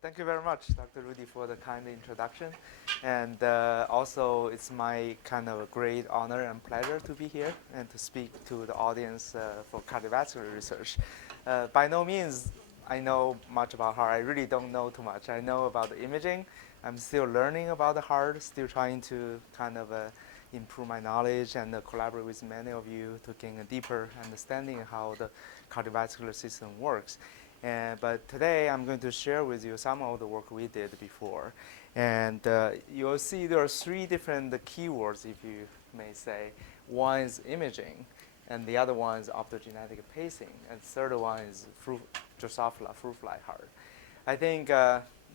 Thank you very much, Dr. Rudy, for the kind introduction. And also, it's my kind of a great honor and pleasure to be here and to speak to the audience for cardiovascular research. By no means I know much about heart. I really don't know too much. I know about the imaging. I'm still learning about the heart, still trying to kind of improve my knowledge and collaborate with many of you to gain a deeper understanding of how the cardiovascular system works. But today I'm going to share with you some of the work we did before. And you'll see there are three different keywords, if you may say. One is imaging, and the other one is optogenetic pacing, and the third one is Drosophila, fruit fly heart. I think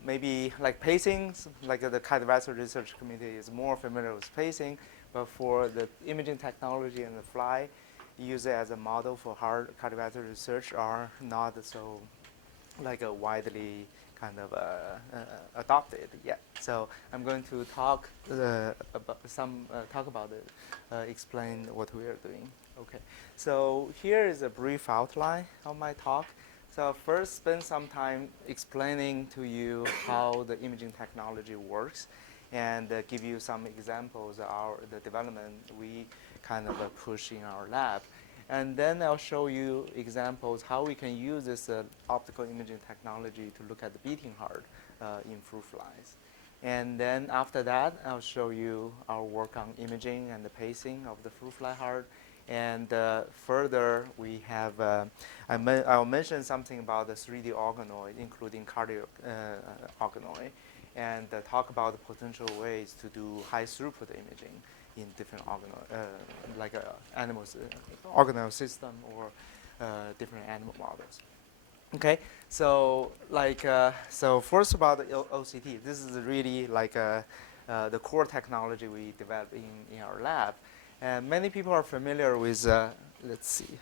maybe like pacing, like the cardiovascular research community is more familiar with pacing, but for the imaging technology and the fly, use it as a model for heart cardiovascular research are not so like a widely kind of adopted yet. So I'm going to talk about it, explain what we are doing. Okay. So here is a brief outline of my talk. So I'll first spend some time explaining to you how the imaging technology works, and give you some examples of the development we kind of push in our lab. And then I'll show you examples how we can use this optical imaging technology to look at the beating heart in fruit flies. And then after that, I'll show you our work on imaging and the pacing of the fruit fly heart. And further, we have, I'll mention something about the 3D organoid, including cardiac organoid, and talk about the potential ways to do high throughput imaging in different organoid, like animals, organelle system or different animal models. Okay, so so first about the OCT. This is really like the core technology we developed in our lab. And many people are familiar with, let's see,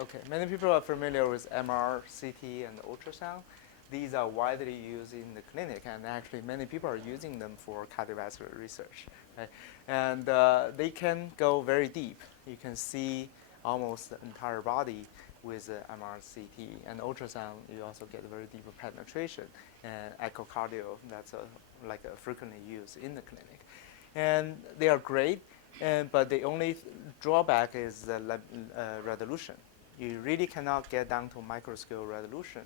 okay, many people are familiar with MR, CT, and ultrasound. These are widely used in the clinic, and actually many people are using them for cardiovascular research. Right? And they can go very deep. You can see almost the entire body with MR, CT, and ultrasound. You also get very deep penetration, and echocardio. That's frequently used in the clinic, and they are great. But the only drawback is the resolution. You really cannot get down to microscale resolution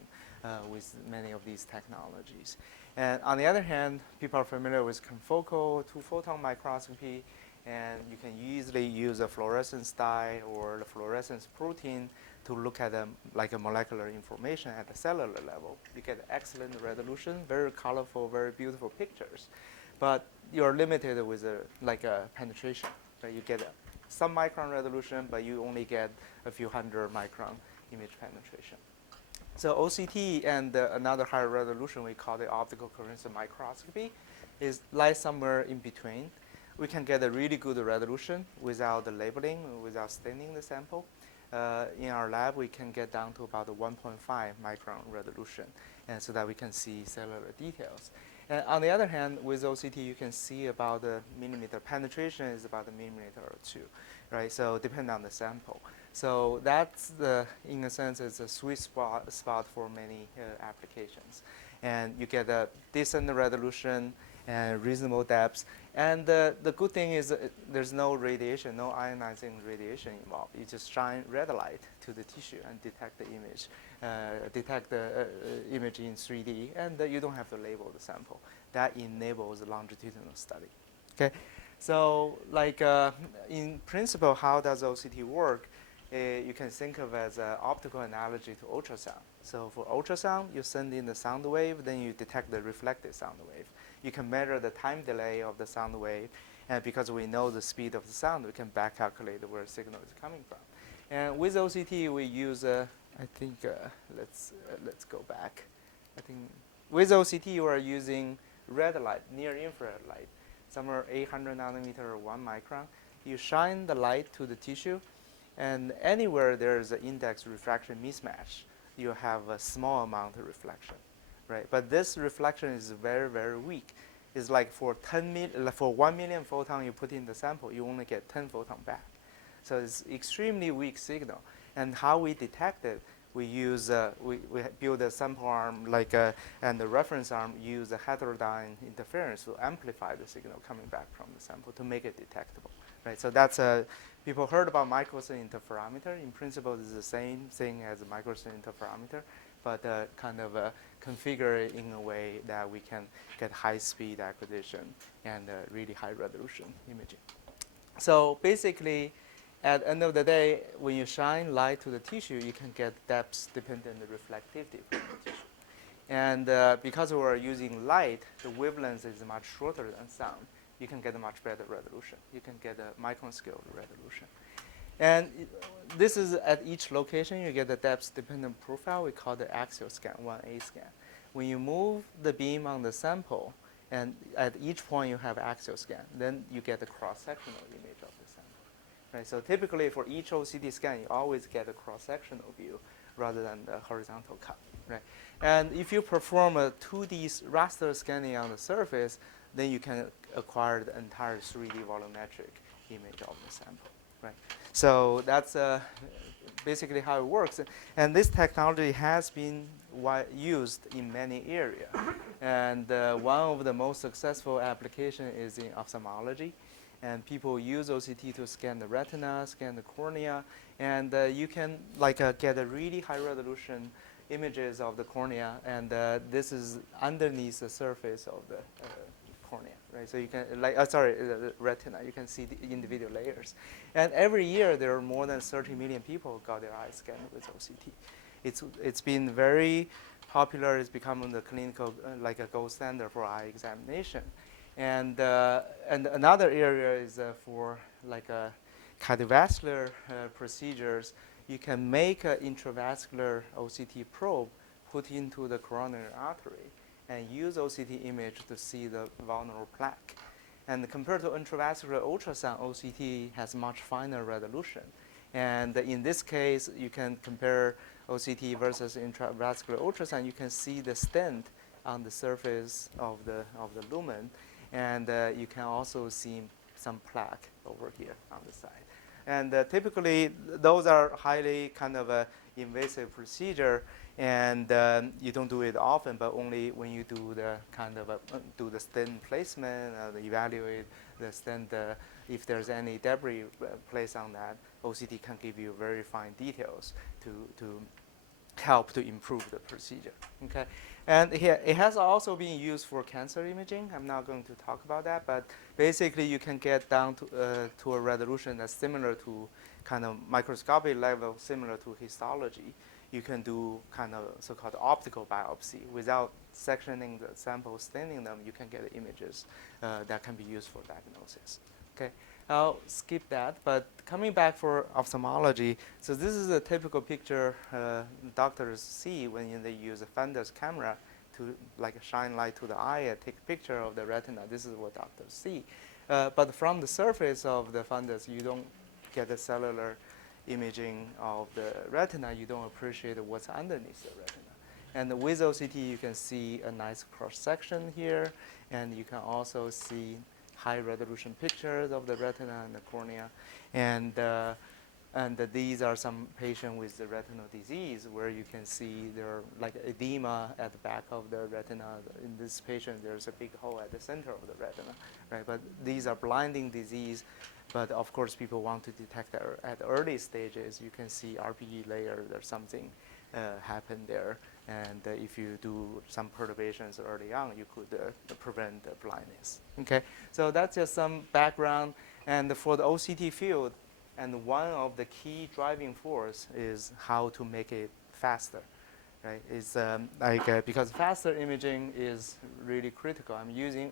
with many of these technologies. And on the other hand, people are familiar with confocal two-photon microscopy, and you can easily use a fluorescence dye or the fluorescence protein to look at like a molecular information at the cellular level. You get excellent resolution, very colorful, very beautiful pictures. But you're limited with a penetration. Right? You get some micron resolution, but you only get a few hundred micron image penetration. So OCT and another higher resolution we call the optical coherence microscopy lies somewhere in between. We can get a really good resolution without the labeling, without staining the sample. In our lab, we can get down to about a 1.5 micron resolution, and so that we can see cellular details. And on the other hand, with OCT, you can see about the millimeter penetration is about a millimeter or two, right? So depending on the sample. So that's in a sense, it's a sweet spot for many applications. And you get a decent resolution and reasonable depth. And the good thing is there's no radiation, no ionizing radiation involved. You just shine red light to the tissue and detect the image, in 3D, and you don't have to label the sample. That enables longitudinal study. Okay, so in principle, how does OCT work? You can think of as an optical analogy to ultrasound. So for ultrasound, you send in the sound wave, then you detect the reflected sound wave. You can measure the time delay of the sound wave, and because we know the speed of the sound, we can back calculate where the signal is coming from. And with OCT, we use, I think, let's go back. I think with OCT, you are using red light, near infrared light, somewhere 800 nanometer or 1 micron. You shine the light to the tissue, and anywhere there is an index refraction mismatch, you have a small amount of reflection, right? But this reflection is very, very weak. It's like for 1 million photon you put in the sample, you only get 10 photon back. So it's extremely weak signal. And how we detect it, we use we build a sample arm and the reference arm use a heterodyne interference to amplify the signal coming back from the sample to make it detectable, right? So that's people heard about microsync interferometer. In principle, it's the same thing as a microsync interferometer, but kind of configure it in a way that we can get high-speed acquisition and really high-resolution imaging. So basically, at the end of the day, when you shine light to the tissue, you can get depth-dependent reflectivity from the tissue. And because we're using light, the wavelength is much shorter than sound. You can get a much better resolution. You can get a micron-scale resolution. And this is at each location, you get a depth-dependent profile. We call the axial scan, 1A scan. When you move the beam on the sample, and at each point you have axial scan, then you get a cross-sectional image of the sample. Right? So typically for each OCT scan, you always get a cross-sectional view rather than the horizontal cut. Right? And if you perform a 2D raster scanning on the surface, then you can acquire the entire 3D volumetric image of the sample. Right? So that's basically how it works. And this technology has been used in many areas. And one of the most successful applications is in ophthalmology. And people use OCT to scan the retina, scan the cornea, and you can get a really high resolution images of the cornea, and this is underneath the surface of the cornea, right? So you can, the retina, you can see the individual layers. And every year there are more than 30 million people got their eyes scanned with OCT. It's been very popular. It's become the clinical, like a gold standard for eye examination. And another area is for cardiovascular procedures. You can make an intravascular OCT probe put into the coronary artery and use OCT image to see the vulnerable plaque. And compared to intravascular ultrasound, OCT has much finer resolution. And in this case, you can compare OCT versus intravascular ultrasound. You can see the stent on the surface of the lumen. And you can also see some plaque over here on the side. And typically, those are highly kind of invasive procedure, and you don't do it often, but only when you do the kind of do the stent placement, evaluate the stent. If there's any debris placed on that, OCT can give you very fine details to help to improve the procedure. Okay, and here it has also been used for cancer imaging. I'm not going to talk about that, but basically you can get down to a resolution that's similar to kind of microscopic level, similar to histology. You can do kind of so-called optical biopsy without sectioning the samples, staining them. You can get images that can be used for diagnosis. Okay. I'll skip that, but coming back for ophthalmology, so this is a typical picture doctors see when they use a fundus camera to shine light to the eye and take a picture of the retina. This is what doctors see. But from the surface of the fundus, you don't get a cellular imaging of the retina. You don't appreciate what's underneath the retina. And with OCT, you can see a nice cross-section here, and you can also see high-resolution pictures of the retina and the cornea. And these are some patients with the retinal disease where you can see there are like edema at the back of the retina. In this patient, there's a big hole at the center of the retina, right? But these are blinding disease. But of course, people want to detect that at early stages. You can see RPE layer, there's something happened there. And if you do some perturbations early on, you could prevent the blindness. Okay, so that's just some background. And for the OCT field, and one of the key driving force is how to make it faster, right? It's because faster imaging is really critical. I'm using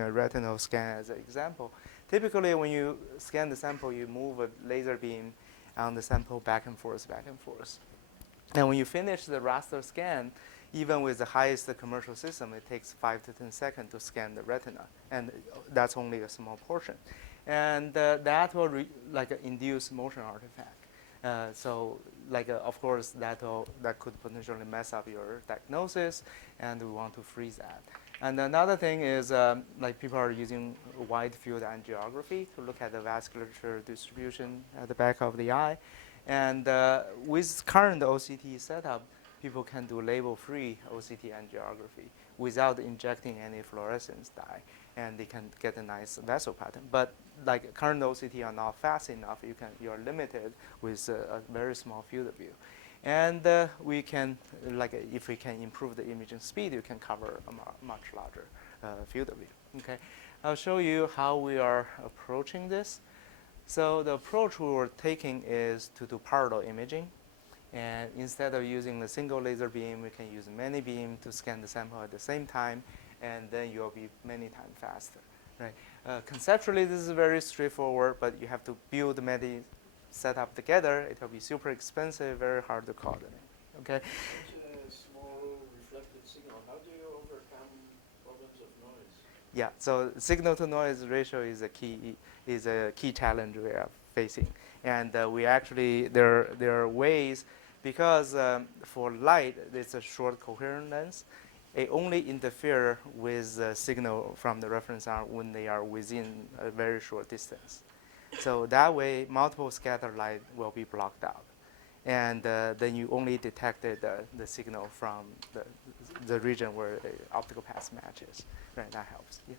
a retinal scan as an example. Typically, when you scan the sample, you move a laser beam on the sample back and forth, back and forth. And when you finish the raster scan, even with the highest commercial system, it takes 5 to 10 seconds to scan the retina, and that's only a small portion. And that will induce motion artifact. Of course, that could potentially mess up your diagnosis, and we want to freeze that. And another thing is, people are using wide field angiography to look at the vasculature distribution at the back of the eye. And with current OCT setup, people can do label-free OCT angiography without injecting any fluorescence dye, and they can get a nice vessel pattern. But like current OCT are not fast enough. You're limited with a very small field of view. And we can, if we can improve the imaging speed, you can cover a much larger field of view. Okay, I'll show you how we are approaching this. So the approach we were taking is to do parallel imaging. And instead of using the single laser beam, we can use many beams to scan the sample at the same time, and then you'll be many times faster. Right? Conceptually, this is very straightforward, but you have to build many setup together. It will be super expensive, very hard to coordinate. Okay. Such a small reflected signal. How do you overcome problems of noise? Yeah. So signal to noise ratio is a key challenge we are facing, and we actually there are ways because for light it's a short coherent lens. It only interfere with the signal from the reference arm when they are within a very short distance. So that way, multiple scatter light will be blocked out. And then you only detected the signal from the region where the optical path matches. Right, that helps. Yeah.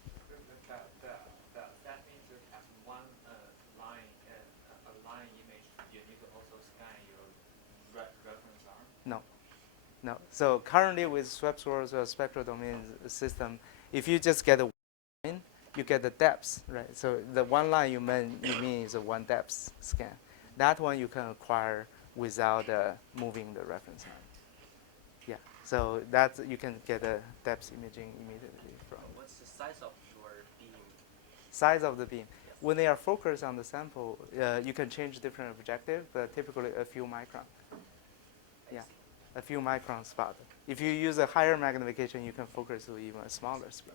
That means you have one line, a line image. You need to also scan your reference arm? No. No. So currently with swept source or spectral domain system, if you just get a line, you get the depth, right? So the one line you mean is a one depth scan. That one you can acquire without moving the reference line. Yeah. So that you can get a depth imaging immediately from. What's the size of your beam? Size of the beam. Yes. When they are focused on the sample, you can change different objective, but typically a few micron. Yeah, a few micron spot. If you use a higher magnification, you can focus to even a smaller speed.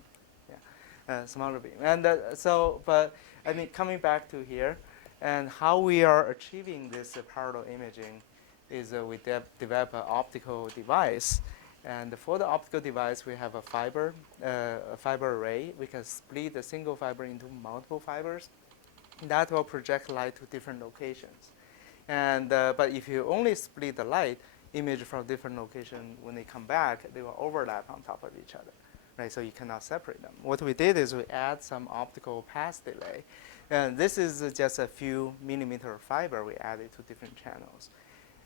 Yeah, smaller beam. And but I mean, coming back to here, and how we are achieving this parallel imaging is we develop an optical device. And for the optical device, we have a fiber array. We can split a single fiber into multiple fibers. That will project light to different locations. And but if you only split the light, image from different locations, when they come back, they will overlap on top of each other. Right, so you cannot separate them. What we did is we add some optical path delay. And this is just a few millimeter fiber we added to different channels.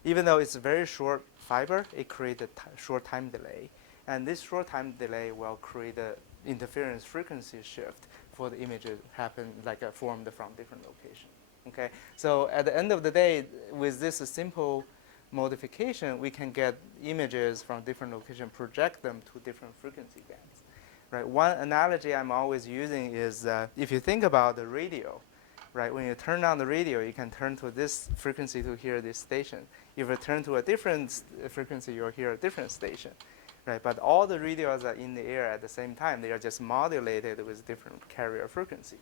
Even though it's a very short fiber, it creates a short time delay. And this short time delay will create an interference frequency shift for the images happen formed from different locations. Okay, so at the end of the day, with this simple modification, we can get images from different locations, project them to different frequency bands. Right. One analogy I'm always using is if you think about the radio, right? When you turn on the radio, you can turn to this frequency to hear this station. If you turn to a different frequency, you'll hear a different station, right? But all the radios are in the air at the same time. They are just modulated with different carrier frequency,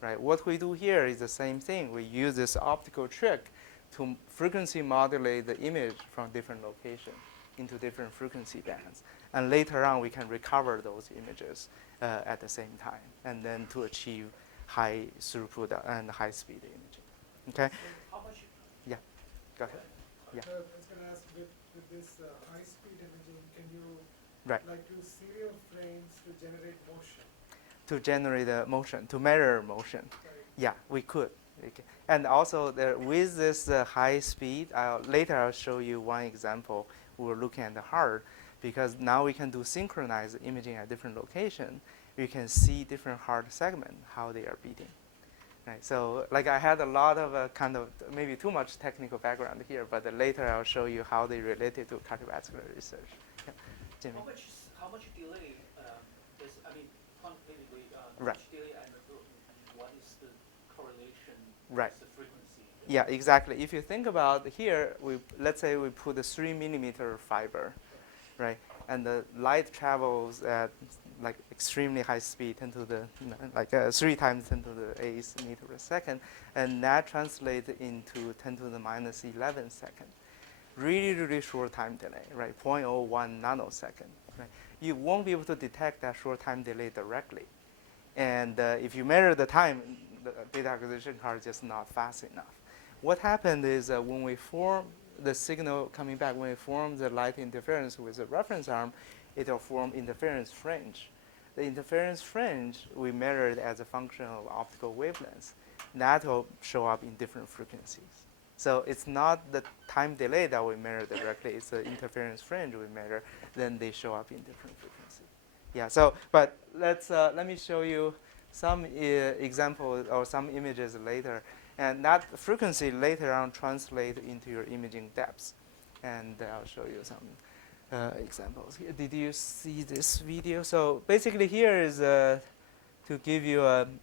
right? What we do here is the same thing. We use this optical trick to frequency modulate the image from different locations into different frequency bands. And later on, we can recover those images at the same time, and then to achieve high throughput and high speed imaging. Okay? So how much? Yeah. Go ahead. Yeah. I was going to ask, with this high speed imaging, can you do serial frames to generate motion? To generate motion, to measure motion. Right. Yeah, we could. And also, with this high speed, later I'll show you one example. We're looking at the heart, because now we can do synchronized imaging at different locations. We can see different heart segments, how they are beating. Right. So, I had a lot of maybe too much technical background here, but later I'll show you how they related to cardiovascular research. Yeah. Jimmy. How much delay is? I mean, quantitatively, how Right. much delay and what is the correlation Right. with the frequency? Yeah, exactly. If you think about here, let's say we put a 3 millimeter fiber, right? And the light travels at extremely high speed, 10 to the 3 times 10 to the 8 meter per second, and that translates into 10 to the minus 11 second. Really, really short time delay, right? 0.01 nanosecond. Right? You won't be able to detect that short time delay directly, and if you measure the time, the data acquisition card is just not fast enough. what happened is when we form the signal coming back, when we form the light interference with the reference arm, it will form interference fringe. The interference fringe, we measure it as a function of optical wavelengths. That will show up in different frequencies. So it's not the time delay that we measure directly, it's the interference fringe we measure, then they show up in different frequencies. Yeah, so, but let me show you some examples or some images later. And that frequency later on translate into your imaging depths. And I'll show you some examples here. Did you see this video? So basically here is to give you an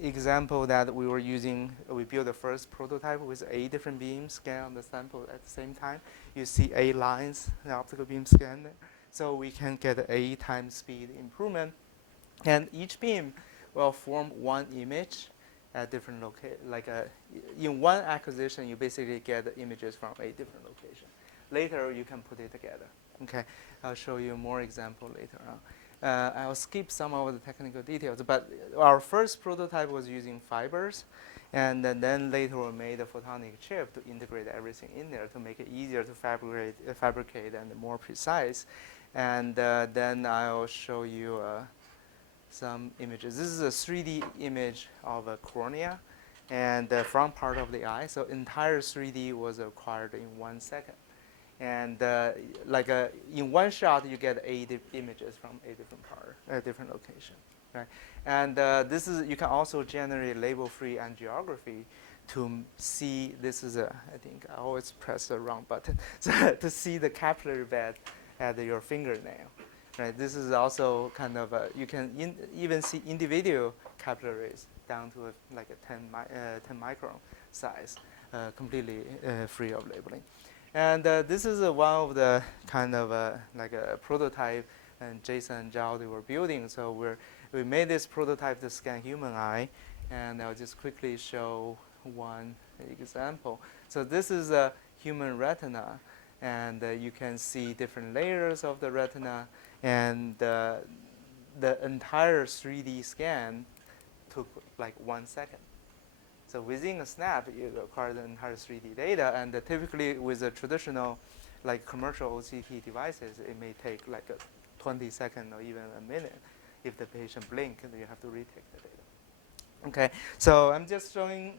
example that we were using. We built the first prototype with 8 different beams scanned on the sample at the same time. You see 8 lines, the optical beam scan. So we can get 8 times speed improvement. And each beam will form one image at different locations. Like in one acquisition, you basically get the images from 8 different locations. Later, you can put it together. Okay, I'll show you more example later on. I'll skip some of the technical details, but our first prototype was using fibers, and then later we made a photonic chip to integrate everything in there to make it easier to fabricate and more precise. And then I'll show you some images. This is a 3D image of a cornea and the front part of the eye. So entire 3D was acquired in 1 second. And in one shot, you get 8 images from 8 different locations, right? And this is, you can also generate label-free angiography to see, this is I think I always press the wrong button, so to see the capillary bed at your fingernail. Right, this is also kind of you can even see individual capillaries down to like a 10 micron size, completely free of labeling. And this is one of the kind of like a prototype, and Jason and Chao, they were building. So we made this prototype to scan human eye, and I'll just quickly show one example. So this is a human retina, and you can see different layers of the retina. And the entire 3D scan took like 1 second. So within a snap, you acquire the entire 3D data. And typically with the traditional, like commercial OCT devices, it may take like a 20 seconds or even a minute. If the patient blink, then you have to retake the data. Okay, so I'm just showing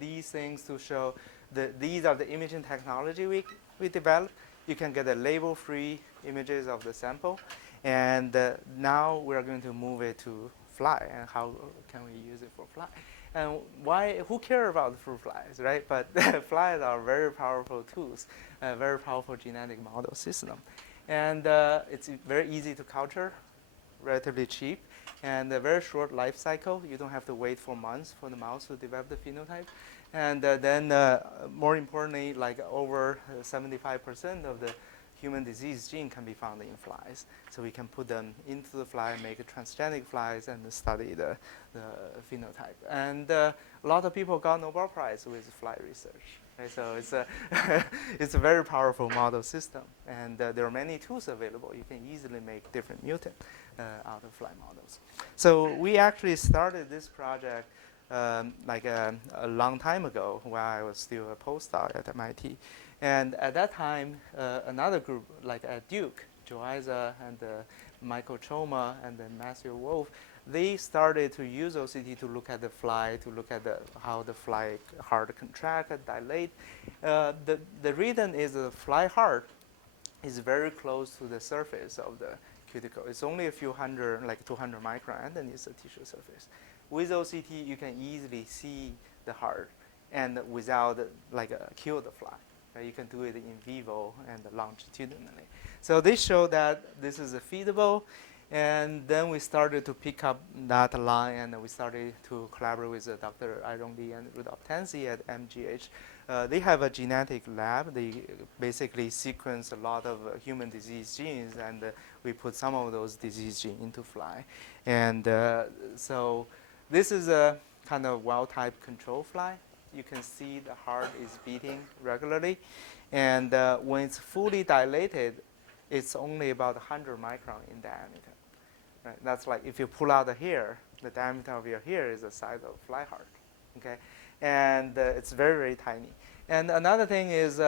these things to show that these are the imaging technology we developed. You can get a label-free images of the sample. And now we're going to move it to fly. And how can we use it for fly? And why? Who care about fruit flies, right? But flies are very powerful tools, a very powerful genetic model system. And it's very easy to culture, relatively cheap, and a very short life cycle. You don't have to wait for months for the mouse to develop the phenotype. And then more importantly, like over 75% of the human disease gene can be found in flies. So we can put them into the fly, make transgenic flies, and study the phenotype. And a lot of people got Nobel Prize with fly research. Right? So it's a, it's a very powerful model system. And there are many tools available. You can easily make different mutant out of fly models. So we actually started this project like a long time ago while I was still a postdoc at MIT. And at that time, another group, like at Duke, Joiza and Michael Choma and then Matthew Wolf, they started to use OCT to look at the fly, to look at how the fly heart contract and dilate. The reason is the fly heart is very close to the surface of the cuticle. It's only a few hundred, like 200 micron underneath the tissue surface. With OCT, you can easily see the heart and without like kill the fly. Right? You can do it in vivo and longitudinally. So they show that this is feasible. And then we started to pick up that line, and we started to collaborate with Dr. Iron Lee and Rudolph Tansey at MGH. They have a genetic lab. They basically sequence a lot of human disease genes, and we put some of those disease genes into fly. And so this is a kind of wild-type control fly. You can see the heart is beating regularly. And when it's fully dilated, it's only about 100 micron in diameter. Right? That's like if you pull out the hair, the diameter of your hair is the size of a fly heart. Okay? And it's very, very tiny. And another thing is,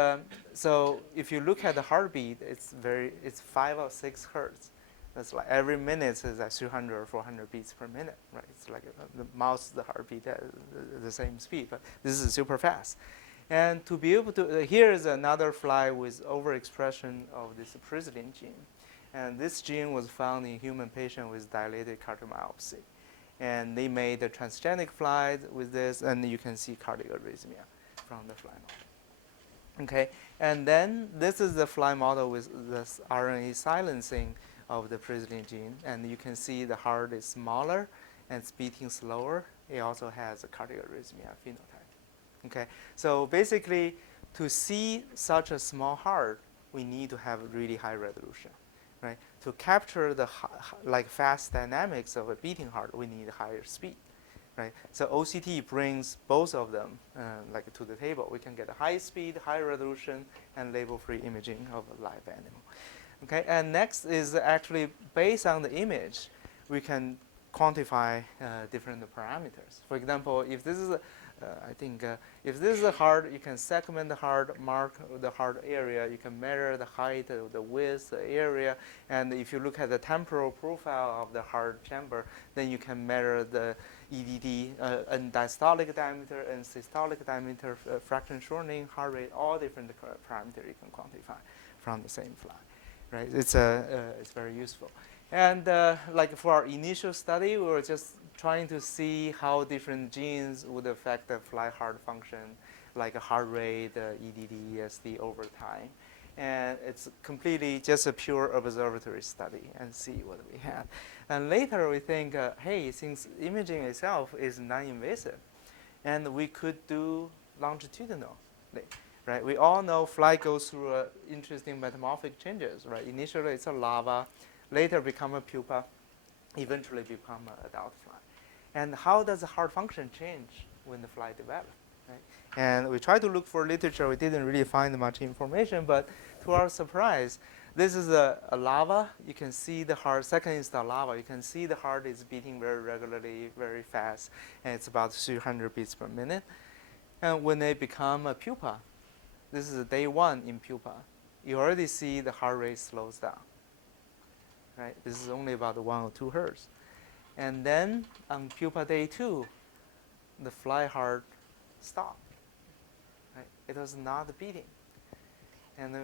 so if you look at the heartbeat, it's 5 or 6 hertz. That's like every minute is like 300 or 400 beats per minute, right? It's like the mouse, the heartbeat at the same speed, but this is super fast. And to be able to, here is another fly with overexpression of this presilin gene. And this gene was found in human patient with dilated cardiomyopathy. And they made a transgenic fly with this, and you can see cardiac arrhythmia from the fly model. Okay, and then this is the fly model with this RNA silencing of the presilin gene, and you can see the heart is smaller and it's beating slower. It also has a cardiac arrhythmia phenotype. Okay, so basically, to see such a small heart, we need to have really high resolution, right? To capture the like fast dynamics of a beating heart, we need higher speed, right? So OCT brings both of them like to the table. We can get a high speed, high resolution, and label-free imaging of a live animal. Okay, and next is actually based on the image, we can quantify different parameters. For example, if this is if this is a heart, you can segment the heart, mark the heart area. You can measure the height, the width, the area. And if you look at the temporal profile of the heart chamber, then you can measure the EDD, and diastolic diameter and systolic diameter, fraction shortening, heart rate, all different parameters you can quantify from the same fly. Right? It's very useful. And like for our initial study, we were just trying to see how different genes would affect the fly heart function, like a heart rate, EDD, ESD over time. And it's completely just a pure observatory study and see what we had. And later we think, hey, since imaging itself is non-invasive, and we could do longitudinal. Right? We all know fly goes through interesting metamorphic changes. Right? Initially, it's a larva, later become a pupa, eventually become an adult fly. And how does the heart function change when the fly develops? Right? And we tried to look for literature. We didn't really find much information, but to our surprise, this is a larva. You can see the heart. Second is the larva. You can see the heart is beating very regularly, very fast, and it's about 300 beats per minute. And when they become a pupa, this is day 1 in pupa, you already see the heart rate slows down. Right? This is only about 1 or 2 hertz. And then on pupa day 2, the fly heart stopped. Right? It was not beating. And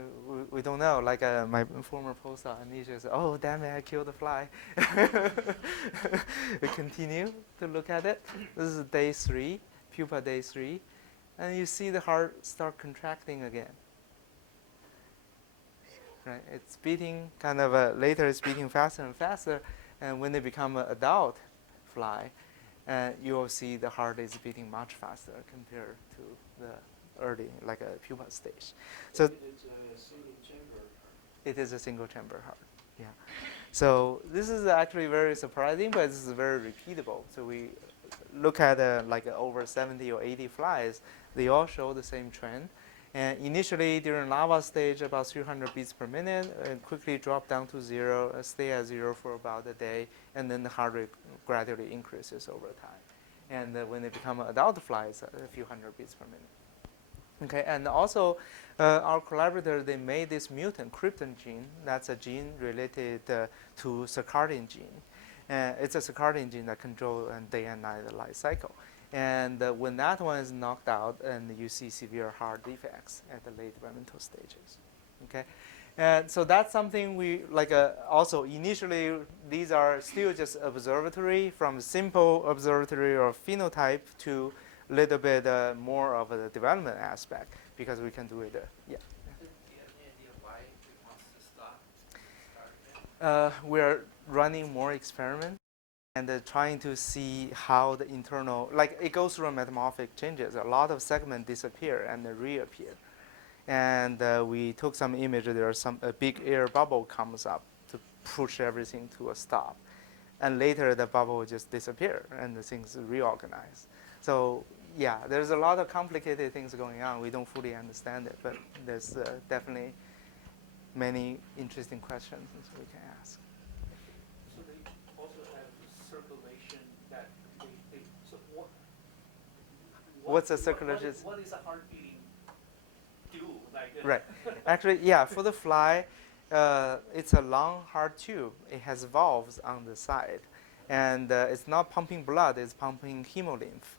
we don't know. Like my former postdoc, Anisha said, oh, damn it, I killed the fly. We continue to look at it. This is day 3, pupa day 3. And you see the heart start contracting again. Right? It's beating kind of later it's beating faster and faster, and when they become an adult fly, you will see the heart is beating much faster compared to the early, like a pupa stage. So it's a single chamber heart. It is a single chamber heart. Yeah. So this is actually very surprising, but this is very repeatable. So we look at like over 70 or 80 flies. They all show the same trend. And initially, during larva stage, about 300 beats per minute, and quickly drop down to 0, stay at 0 for about a day, and then the heart rate gradually increases over time. And when they become adult flies, a few hundred beats per minute. Okay, and also our collaborator, they made this mutant, krypton gene. That's a gene related to circadian gene. It's a circadian gene that controls day and night light cycle. And when that one is knocked out, and you see severe heart defects at the late developmental stages. Okay, and so that's something we like. Also, initially, these are still just observatory, from simple observatory or phenotype to a little bit more of a development aspect, because we can do it. Yeah. Do you have any idea why it wants to stop? We're running more experiments and trying to see how the internal, like it goes through metamorphic changes. A lot of segments disappear and reappear. And we took some images. There's a big air bubble comes up to push everything to a stop. And later the bubble will just disappear and the things reorganize. So yeah, there's a lot of complicated things going on. We don't fully understand it, but there's definitely many interesting questions we can ask. So they also have circulation that so what What's a circulation? What is a heart beating like Right. Actually, yeah, for the fly, it's a long, hard tube. It has valves on the side. And it's not pumping blood, it's pumping hemolymph.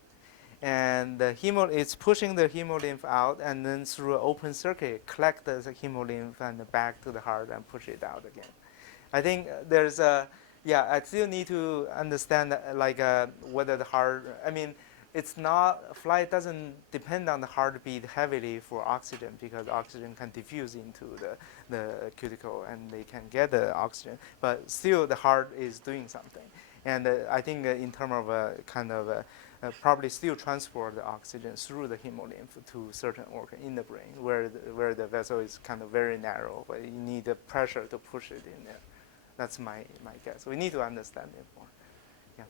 And it's pushing the hemolymph out, and then through an open circuit, collect the hemolymph and back to the heart and push it out again. I think there's a, yeah, I still need to understand whether the heart, I mean, it's not, flight doesn't depend on the heartbeat heavily for oxygen because oxygen can diffuse into the cuticle and they can get the oxygen, but still the heart is doing something. And I think in terms of probably still transport the oxygen through the hemolymph to certain organ in the brain where the vessel is kind of very narrow, but you need the pressure to push it in there. That's my guess. We need to understand it more. Yeah.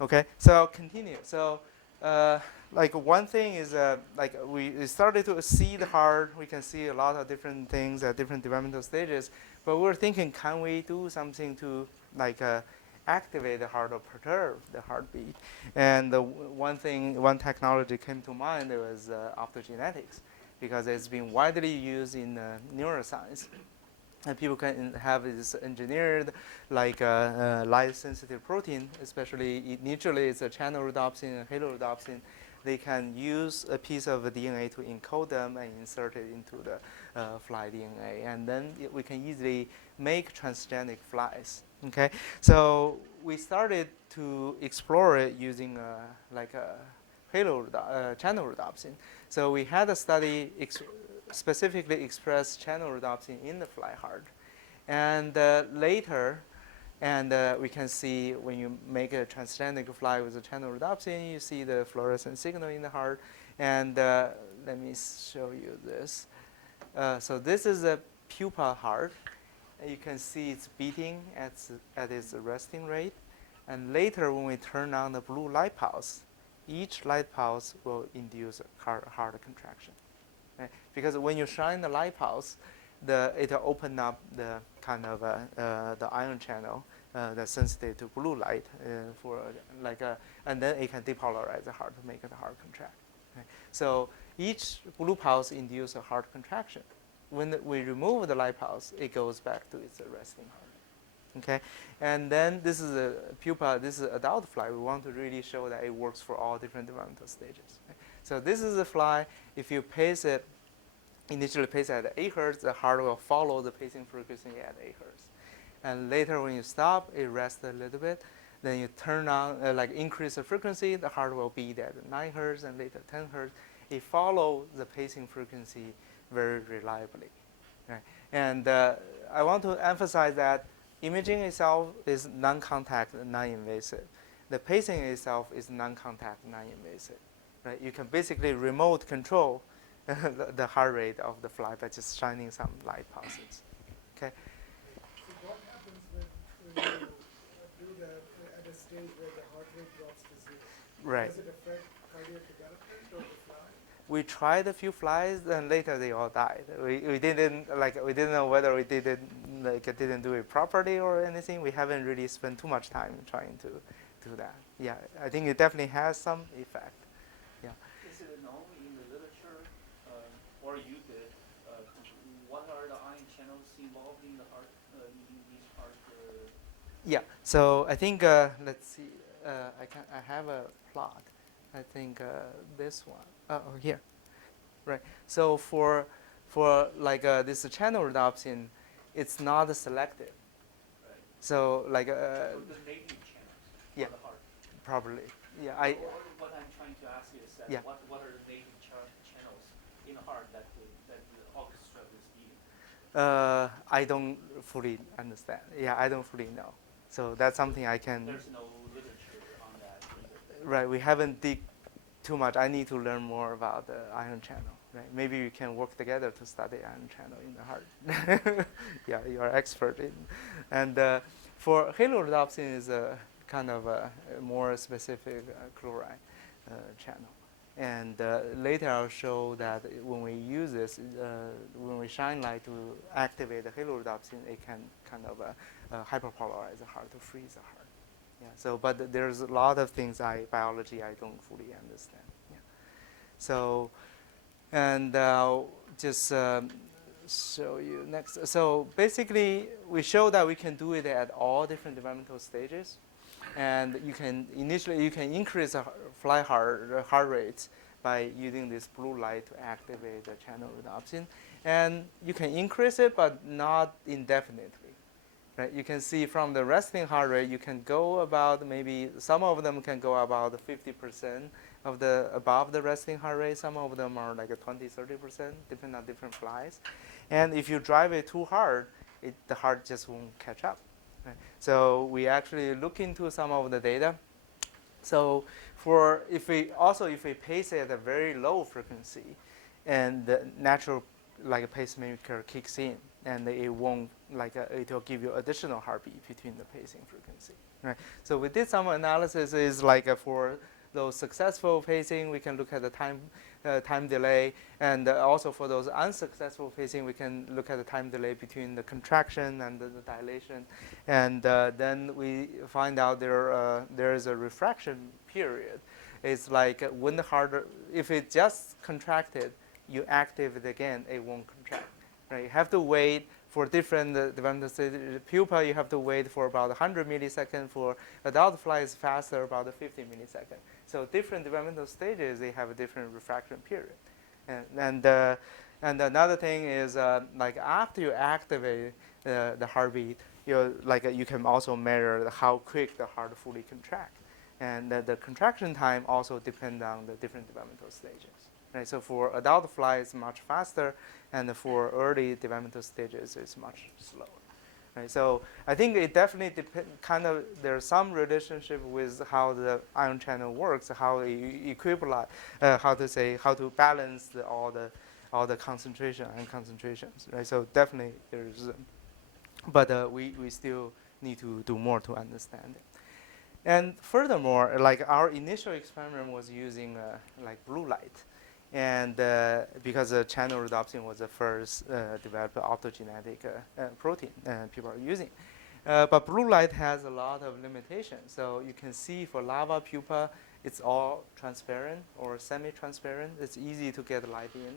Okay, so I'll continue. So one thing is we started to see the heart. We can see a lot of different things at different developmental stages. But we're thinking, can we do something to activate the heart or perturb the heartbeat? And one technology came to mind was optogenetics, because it's been widely used in neuroscience. And people can have this engineered light-sensitive protein, especially initially it's a channel rhodopsin and halo rhodopsin. They can use a piece of DNA to encode them and insert it into the fly DNA. And then we can easily make transgenic flies. Okay, so we started to explore it using channel rhodopsin. So we had a study specifically express channel rhodopsin in the fly heart. And later, we can see when you make a transgenic fly with a channel rhodopsin, you see the fluorescent signal in the heart. And let me show you this. So this is a pupa heart. You can see it's beating at its resting rate. And later, when we turn on the blue light pulse, each light pulse will induce a heart contraction. Right? Because when you shine the light pulse, it'll open up the the ion channel that's sensitive to blue light and then it can depolarize the heart to make the heart contract. Right? So each blue pulse induces a heart contraction. When we remove the light pulse, it goes back to its resting heart. Okay, and then this is a pupa. This is adult fly. We want to really show that it works for all different developmental stages. Right? So this is a fly. If you initially pace at 8 hertz, the heart will follow the pacing frequency at 8 hertz. And later when you stop, it rests a little bit. Then you turn on, increase the frequency, the heart will beat at 9 hertz and later 10 hertz. It follows the pacing frequency very reliably. Right? And I want to emphasize that imaging itself is non-contact, non-invasive. The pacing itself is non-contact, non-invasive. Right? You can basically remote control the heart rate of the fly by just shining some light pulses. Okay. So what happens when you do that at a stage where the heart rate drops to 0? Right. Does it affect cardiac development of the fly? We tried a few flies, and later they all died. We didn't know whether we didn't do it properly or anything. We haven't really spent too much time trying to do that. Yeah, I think it definitely has some effect. Yeah. Is it known in the literature, or you did, what are the ion channels involved in the heart, in these heart? Yeah. So I think let's see. I have a plot. I think this one. Oh, here. Right. So for this channel rhodopsin, it's not selective. Right. So the native channels yeah, for the heart. probably. Yeah. What I'm trying to ask is that yeah. what are the native channels in the heart that the orchestra is beating? I don't fully understand. Yeah, I don't fully know. So that's something I can. There's no literature on that either. Right. We haven't dig too much. I need to learn more about the ion channel. Right? Maybe we can work together to study ion channel in the heart. Yeah, you are expert in. And for halo rhodopsin is a kind of a more specific chloride channel. And later I'll show that when we use this, when we shine light to activate the halo rhodopsin, it can kind of hyperpolarize the heart to freeze the heart. Yeah. So, but there's a lot of things biology I don't fully understand. Yeah. So, And just show you next. So basically, we show that we can do it at all different developmental stages. And you can increase the heart rate by using this blue light to activate the channel rhodopsin. And you can increase it, but not indefinitely. Right? You can see from the resting heart rate, you can go about maybe, some of them can go about 50% of the above the resting heart rate. Some of them are like a 20, 30%, depending on different flies. And if you drive it too hard, the heart just won't catch up. Right? So we actually look into some of the data. So if we pace it at a very low frequency, and the natural like pacemaker kicks in, and it won't it will give you additional heartbeat between the pacing frequency. Right. So we did some analysis. Is for those successful pacing, we can look at the time delay, and also for those unsuccessful pacing, we can look at the time delay between the contraction and the dilation, and then we find out there is a refraction period. It's like when the heart, if it just contracted, you activate it again, it won't contract. Right? You have to wait for different developmental stages. Pupa, you have to wait for about 100 milliseconds. For adult fly, is faster, about 50 milliseconds. So different developmental stages, they have a different refraction period. And another thing is after you activate the heartbeat, you can also measure how quick the heart fully contracts. And the contraction time also depends on the different developmental stages. Right? So for adult fly, it's much faster, and for early developmental stages, it's much slower. Right? So I think it definitely there's some relationship with how the ion channel works, how it how to balance all the concentration and concentrations. Right? So definitely there's, but we still need to do more to understand it. And furthermore, our initial experiment was using blue light. And because the channel rhodopsin was the first developed optogenetic protein people are using. But blue light has a lot of limitations. So you can see for lava pupa, it's all transparent or semi-transparent. It's easy to get light in.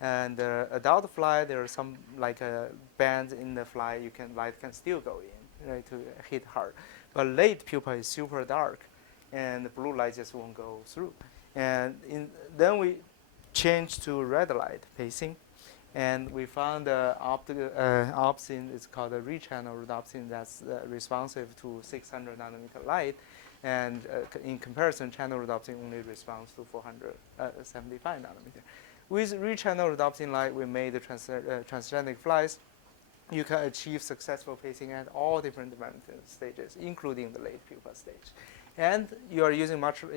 And adult fly, there are some bands in the fly, light can still go in, right, to hit hard. But late pupa is super dark, and the blue light just won't go through. And then we changed to red light pacing, and we found opsin. It's called a rechannel rhodopsin that's responsive to 600 nanometer light, and in comparison, channel rhodopsin only responds to 475 nanometer. With rechannel rhodopsin light, we made the transgenic flies. You can achieve successful pacing at all different developmental stages, including the late pupa stage, and you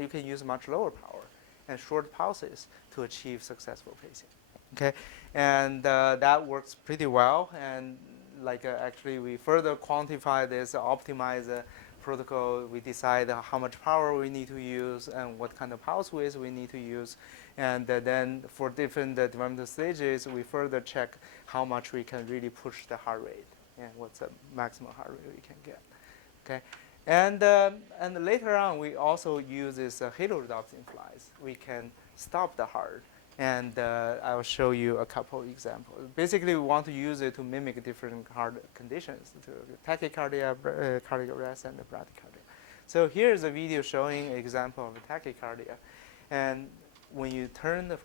can use much lower power and short pulses to achieve successful pacing. Okay, and that works pretty well. And actually, we further quantify this, optimize the protocol. We decide how much power we need to use and what kind of pulse width we need to use. And then for different developmental stages, we further check how much we can really push the heart rate and what's the maximum heart rate we can get. Okay. And later on, we also use this halorhodopsin flies. We can stop the heart, and I will show you a couple examples. Basically, we want to use it to mimic different heart conditions, to tachycardia, cardiac arrest, and bradycardia. So here's a video showing an example of tachycardia, and when you turn the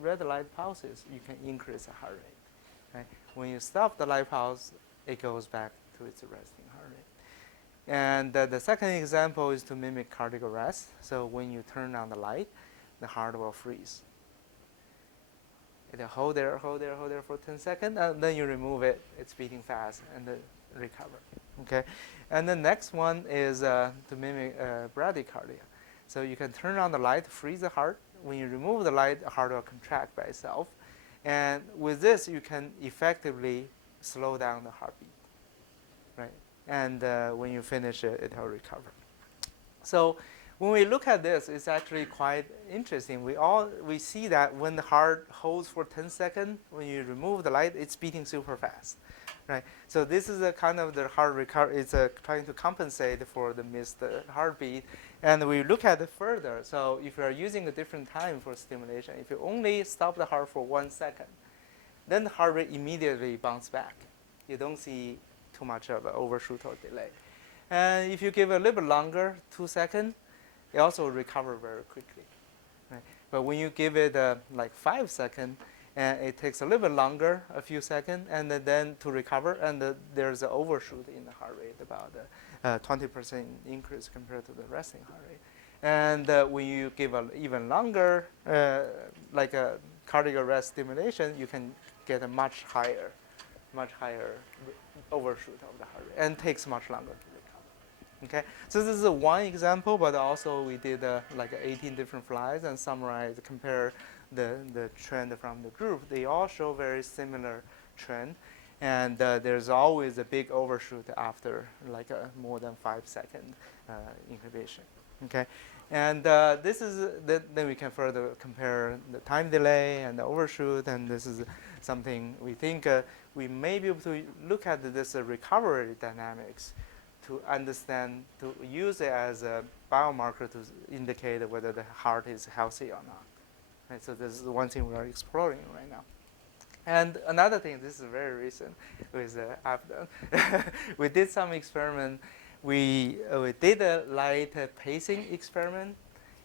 red light pulses, you can increase the heart rate. Right? When you stop the light pulse, it goes back to its resting heart rate. And the second example is to mimic cardiac arrest. So when you turn on the light, the heart will freeze. It'll hold there for 10 seconds, and then you remove it. It's beating fast, and then recover. Okay, and the next one is to mimic bradycardia. So you can turn on the light, freeze the heart. When you remove the light, the heart will contract by itself. And with this, you can effectively slow down the heartbeat. Right. And when you finish it, it will recover. So when we look at this, it's actually quite interesting. We see that when the heart holds for 10 seconds, when you remove the light, it's beating super fast. right? So this is a kind of the heart recovery. It's trying to compensate for the missed heartbeat. And we look at it further. So if you are using a different time for stimulation, if you only stop the heart for 1 second, then the heart rate immediately bounce back. You don't see too much of an overshoot or delay. And if you give a little bit longer, 2 seconds, it also recover very quickly. Right? But when you give it like 5 seconds, and it takes a little bit longer, a few seconds, and then to recover, and there's an overshoot in the heart rate, about 20% increase compared to the resting heart rate. And when you give an even longer, like a cardiac arrest stimulation, you can get a much higher overshoot of the heart rate, and takes much longer to recover. Okay, so this is one example, but also we did like 18 different flies and compare the trend from the group. They all show very similar trend, and there's always a big overshoot after like more than 5 second incubation. Okay, and this is then we can further compare the time delay and the overshoot, and this is something we think we may be able to look at this recovery dynamics to understand, to use it as a biomarker to indicate whether the heart is healthy or not. Right, so this is one thing we are exploring right now. And another thing, this is very recent, with Abdon. We did some experiment. We did a light pacing experiment,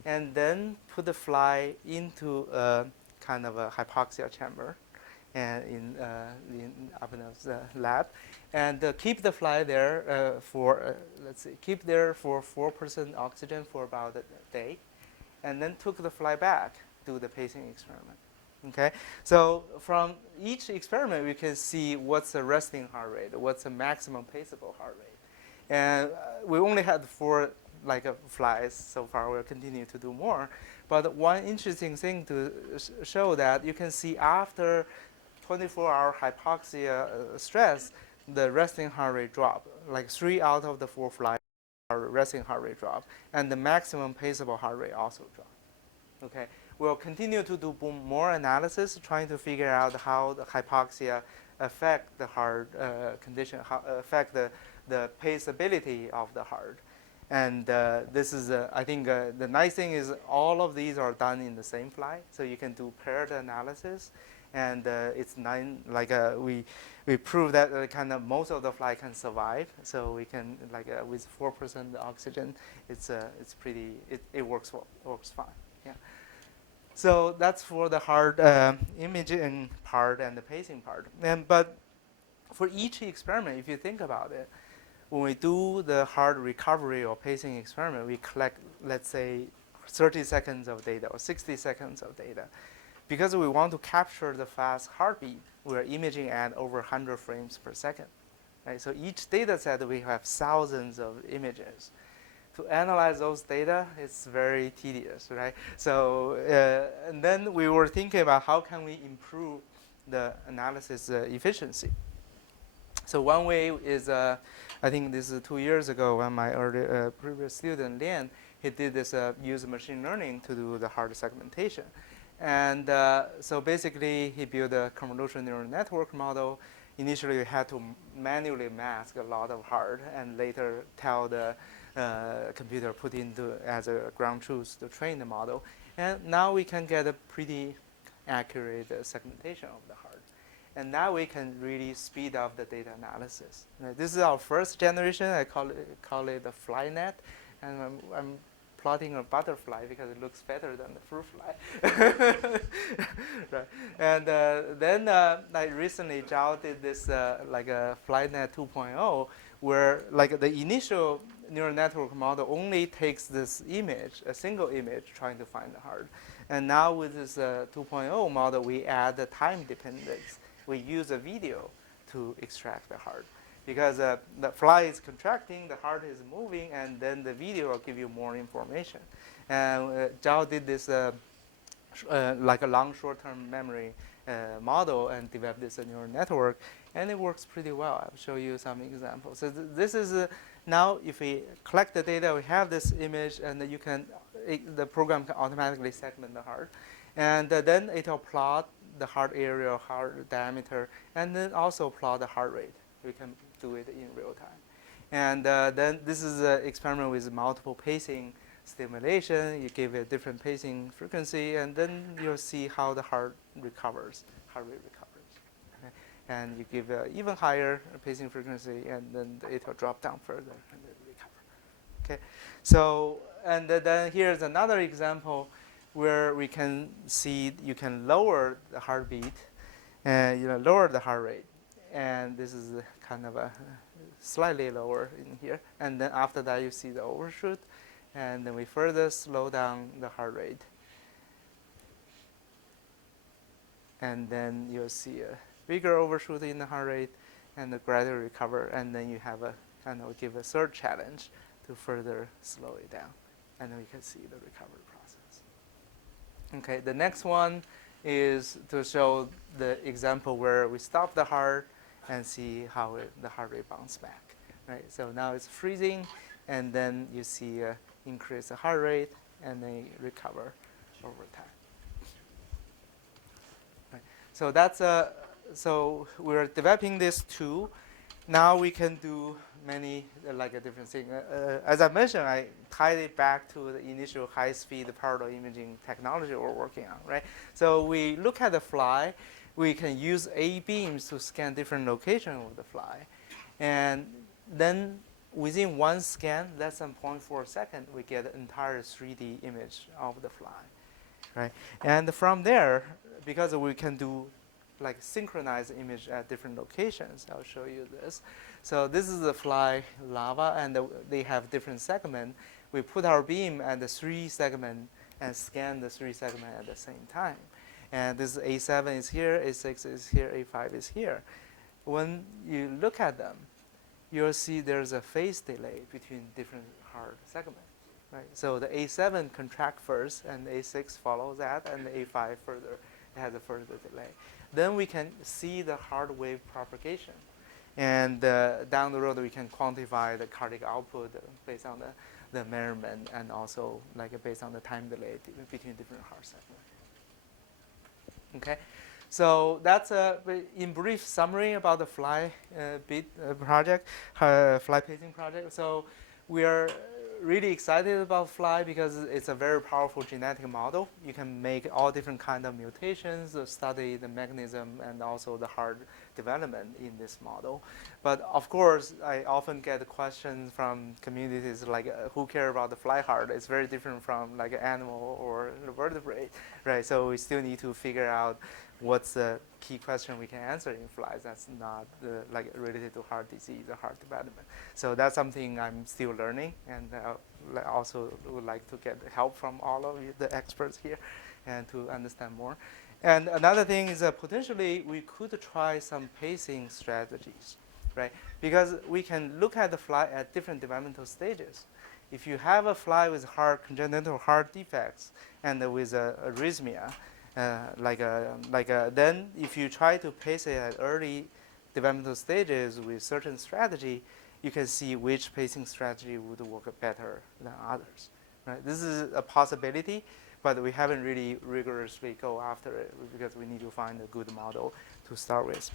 and then put the fly into a kind of a hypoxia chamber, and in Abdon's lab, and keep the fly there for keep there for 4% oxygen for about a day, and then took the fly back, do the pacing experiment. Okay, so from each experiment we can see what's the resting heart rate, what's the maximum paceable heart rate, and we only had 4 flies so far. We'll continue to do more, but one interesting thing to show that you can see after 24-hour hypoxia stress, the resting heart rate drop, like 3 out of the 4 flies, resting heart rate drop, and the maximum paceable heart rate also drop. Okay, we'll continue to do more analysis, trying to figure out how the hypoxia affect the heart condition, how affect the paceability of the heart. And this is, I think, the nice thing is all of these are done in the same fly, so you can do paired analysis. And it's we prove that kind of most of the fly can survive, so we can with 4% oxygen, it's pretty, it works fine. Yeah. So that's for the heart imaging part and the pacing part. But for each experiment, if you think about it, when we do the heart recovery or pacing experiment, we collect, let's say, 30 seconds of data or 60 seconds of data. Because we want to capture the fast heartbeat, we're imaging at over 100 frames per second. Right? So each data set, we have thousands of images. To analyze those data, it's very tedious, right? So, and then we were thinking about how can we improve the analysis efficiency. So one way is, I think this is 2 years ago when my previous student, Lian, he did this use machine learning to do the heart segmentation. And so basically, he built a convolutional neural network model. Initially, we had to manually mask a lot of heart, and later tell the computer put into as a ground truth to train the model. And now we can get a pretty accurate segmentation of the heart. And now we can really speed up the data analysis. This is our first generation. I call it the FlyNet, and I'm plotting a butterfly because it looks better than the fruit fly. Right. And then recently, Chao did this like a FlyNet 2.0, where like the initial neural network model only takes this image, a single image, trying to find the heart. And now with this 2.0 model, we add the time dependence. We use a video to extract the heart. Because the fly is contracting, the heart is moving, and then the video will give you more information. And Chao did this like a long short-term memory model and developed this neural network, and it works pretty well. I'll show you some examples. So this is now if we collect the data, we have this image, and you can the program can automatically segment the heart, and then it will plot the heart area, heart diameter, and then also plot the heart rate. We can do it in real time. And then this is an experiment with multiple pacing stimulation. You give a different pacing frequency, and then you'll see how the heart rate recovers. Okay? And you give an even higher pacing frequency, and then it will drop down further and then recover. Okay, so and then here's another example where we can see you can lower the heartbeat, and lower the heart rate, and this is kind of a slightly lower in here, and then after that you see the overshoot, and then we further slow down the heart rate, and then you'll see a bigger overshoot in the heart rate, and the gradual recover, and then you have a kind of give a third challenge to further slow it down, and then we can see the recovery process. Okay, the next one is to show the example where we stop the heart and see how the heart rate bounces back. Right, so now it's freezing, and then you see increase the heart rate, and then recover over time. Right. So that's so we're developing this tool. Now we can do many like a different thing. As I mentioned, I tied it back to the initial high-speed parallel imaging technology we're working on, right? So we look at the fly. We can use A beams to scan different locations of the fly, and then within one scan, less than 0.4 seconds, we get an entire 3D image of the fly, right? And from there, because we can do like synchronized image at different locations, I'll show you this. So this is the fly larva, and they have different segments. We put our beam at the 3 segment and scan the 3 segment at the same time. And this A7 is here, A6 is here, A5 is here. When you look at them, you'll see there's a phase delay between different heart segments, right? So the A7 contract first, and A6 follows that, and the A5 further has a further delay. Then we can see the heart wave propagation. And down the road, we can quantify the cardiac output based on the measurement, and also like based on the time delay between different heart segments. Okay, so that's in brief summary about the fly project, fly pacing project. So we are really excited about fly because it's a very powerful genetic model. You can make all different kind of mutations, study the mechanism and also the heart development in this model. But of course, I often get questions from communities like, who care about the fly heart? It's very different from like an animal or a vertebrate, right? So we still need to figure out what's the key question we can answer in flies that's not like related to heart disease or heart development. So that's something I'm still learning, and also would like to get help from all of you, the experts here, and to understand more. And another thing is that potentially we could try some pacing strategies, right? Because we can look at the fly at different developmental stages. If you have a fly with congenital heart defects and with arrhythmia, then if you try to pace it at early developmental stages with certain strategy, you can see which pacing strategy would work better than others. Right? This is a possibility, but we haven't really rigorously go after it because we need to find a good model to start with.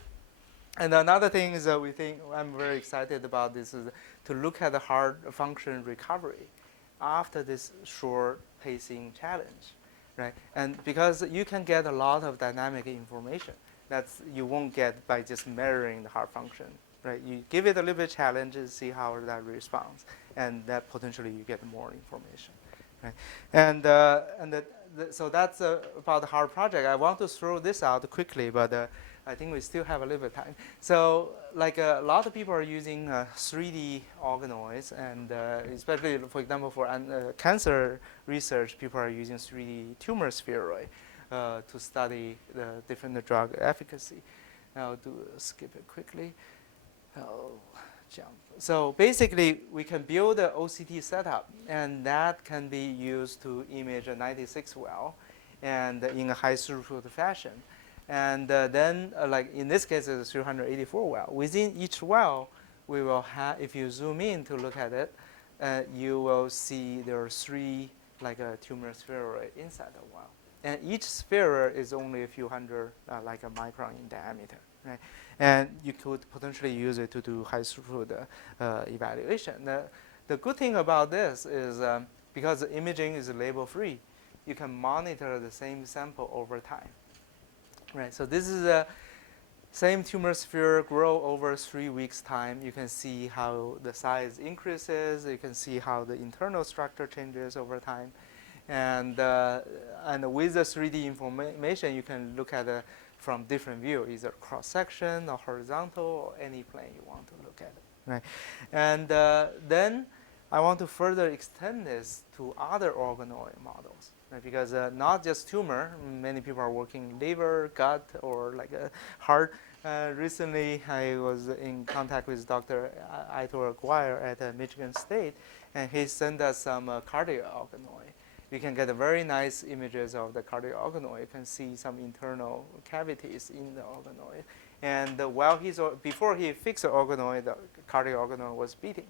And another thing is that we think I'm very excited about this is to look at the heart function recovery after this short pacing challenge. Right? And because you can get a lot of dynamic information that you won't get by just measuring the heart function. Right? You give it a little bit of challenge and see how that responds, and that potentially you get more information. Right? And so that's about the heart project. I want to throw this out quickly, but I think we still have a little bit of time. So like a lot of people are using 3D organoids, and especially, for example, for cancer research, people are using 3D tumor spheroid to study the different drug efficacy. I'll skip it quickly. I'll jump. So basically, we can build an OCT setup, and that can be used to image a 96 well, and in a high throughput fashion. And then, like in this case, it's a 384 well. Within each well, we will have, if you zoom in to look at it, you will see there are 3 like a tumor spheroid inside the well. And each spheroid is only a few hundred, like a micron in diameter. right? And you could potentially use it to do high throughput evaluation. The good thing about this is because the imaging is label free, you can monitor the same sample over time, right? So this is a same tumor sphere grow over 3 weeks time. You can see how the size increases. You can see how the internal structure changes over time. And with the 3D information, you can look at it from different view, either cross-section or horizontal or any plane you want to look at it, right? And then I want to further extend this to other organoid models, right? Because not just tumor, many people are working liver, gut, or like a heart. Recently, I was in contact with Dr. Aitor Aguirre at Michigan State, and he sent us some cardiac organoid. You can get very nice images of the cardiac organoid. You can see some internal cavities in the organoid. And before he fixed the organoid, the cardiac organoid was beating.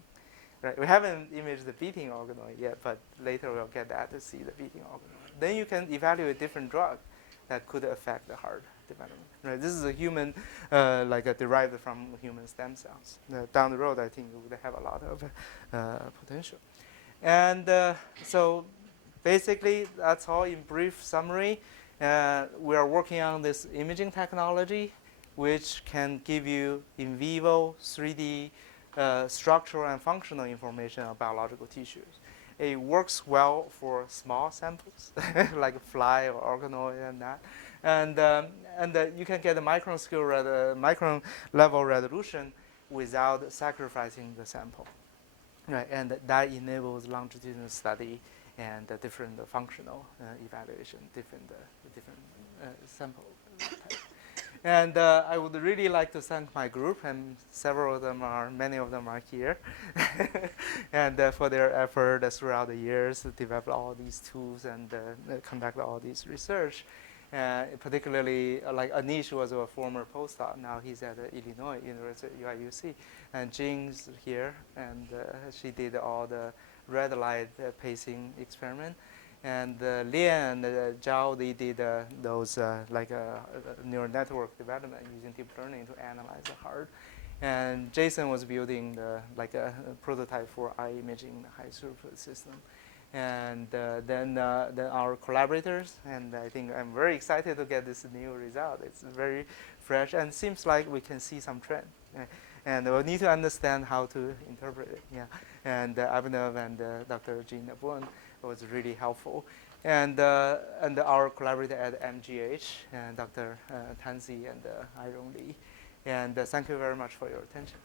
Right? We haven't imaged the beating organoid yet, but later we'll get that to see the beating organoid. Then you can evaluate different drugs that could affect the heart development. Right? This is a human, derived from human stem cells. Down the road, I think it would have a lot of potential. And so basically, that's all in brief summary. We are working on this imaging technology, which can give you in vivo 3D structural and functional information of biological tissues. It works well for small samples, like fly or organoid and that. And you can get a micron level resolution without sacrificing the sample. Right, and that enables longitudinal study and different functional evaluation, different sample types. And I would really like to thank my group, and many of them are here, and for their effort throughout the years to develop all these tools and conduct all this research. Particularly, like Anish was a former postdoc. Now he's at Illinois University, UIUC. And Jing's here, and she did all the red light pacing experiment. And Lian and Chao, they did those neural network development using deep learning to analyze the heart. And Jason was building a prototype for eye imaging high throughput system. And then our collaborators, and I think I'm very excited to get this new result. It's very fresh and seems like we can see some trend. And we'll need to understand how to interpret it. Yeah. And Abhinav and Dr. Jean Abun was really helpful. And our collaborator at MGH, and Dr. Tanzi and Iron Lee. And thank you very much for your attention.